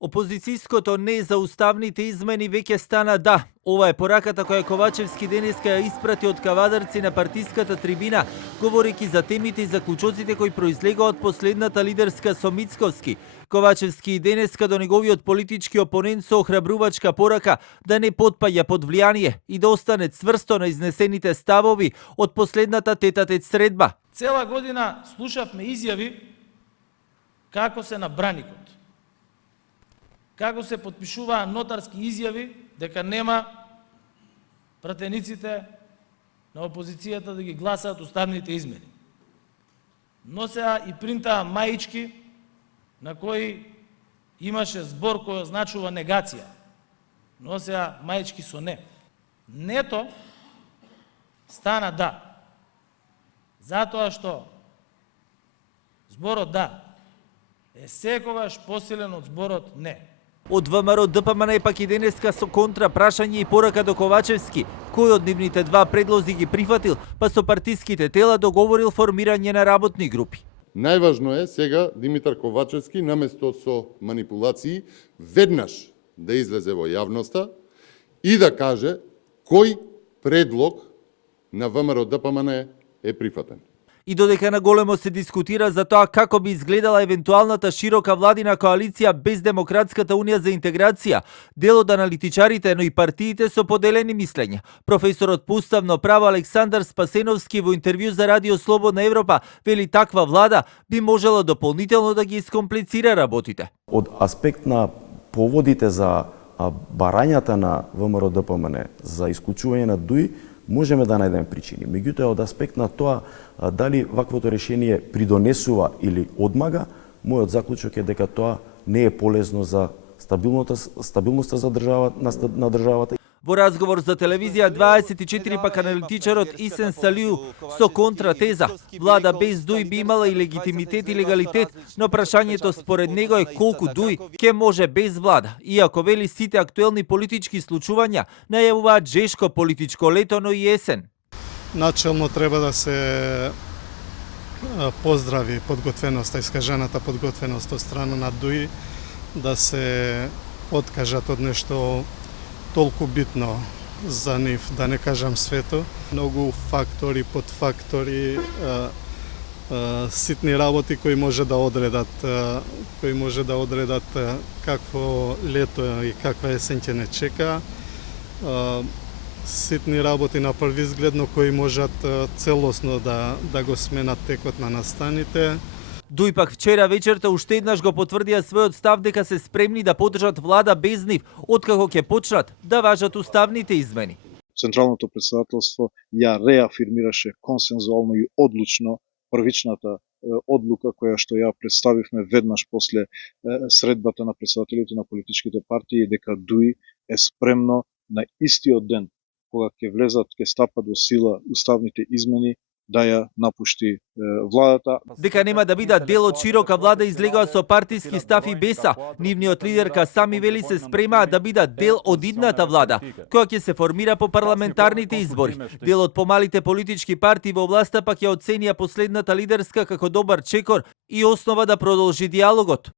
Опозицијското не за уставните измени веќе стана да. Ова е пораката која Ковачевски денеска ја испрати од кавадарци на партиската трибина, говорејќи за темите и заклучоците кои произлега од последната лидерска со Мицковски. Ковачевски и денеска до неговиот политички опонент со охрабрувачка порака да не потпаѓа под влијание и да остане цврсто на изнесените ставови од последната тет-а-тет средба. Цела година слушавме изјави како се на браникот. Како се потпишуваа нотарски изјави дека нема пратениците на опозицијата да ги гласаат уставните измени. Носеа и принтаа маички на кои имаше збор кој означува негација. Носеа маички со не. Нето стана да. Затоа што зборот да е секогаш посилен од зборот не. Од ВМРО ДПМН пак и денеска со контра прашање и порака до Ковачевски, кој од нивните два предлози ги прифатил, па со партиските тела договорил формирање на работни групи. Најважно е сега Димитар Ковачевски, наместо со манипулации, веднаш да излезе во јавноста и да каже кој предлог на ВМРО ДПМН е прифатен. И додека на големо се дискутира за тоа како би изгледала евентуалната широка владина коалиција без Демократската унија за интеграција, дел од аналитичарите, но и партиите со поделени мислења. Професорот по уставно право Александар Спасеновски во интервју за Радио Слободна Европа вели таква влада би можела дополнително да ги искомплицира работите. Од аспект на поводите за барањата на ВМРО ДПМН за исклучување на ДУИ, можеме да најдеме причини. Меѓутоа, од аспект на тоа дали ваквото решение придонесува или одмага, мојот заклучок е дека тоа не е полезно за стабилноста за на државата. Во разговор за телевизија 24 пак аналитичарот Исен Салиу со контратеза. Влада без ДУИ би имала и легитимитет и легалитет, но прашањето според него е колку ДУИ ќе може без влада. Иако вели сите актуелни политички случувања најавуваат жешко политичко лето, но и есен. Начелно треба да се поздрави подготвеноста, искажаната подготвеност од страна на ДУИ, да се откажат од нешто толку битно за нив, да не кажам свето. Многу фактори, подфактори, ситни работи кои може да одредат какво лето и каква есен ќе не чека. Ситни работи на први взглед, но кои можат целосно да го сменат текот на настаните. ДУИ пак вчера вечерта уште еднаш го потврдија својот став дека се спремни да поддржат влада без нив, откако ќе почнат да важат уставните измени. Централното претседателство ја реафирмираше консензуално и одлучно првичната одлука која што ја представивме веднаш после средбата на претседателите на политичките партии, дека ДУИ е спремно на истиот ден кога ќе влезат, ќе стапат во сила уставните измени, да ја напушти владата. Дека нема да бидат дел од широка влада излегува со партиски став и беса. Нивниот лидерка сами вели се спремаат да бидат дел од идната влада, која ќе се формира по парламентарните избори. Дел од помалите политички партии во власта пак ја оценија последната лидерска како добар чекор и основа да продолжи диалогот.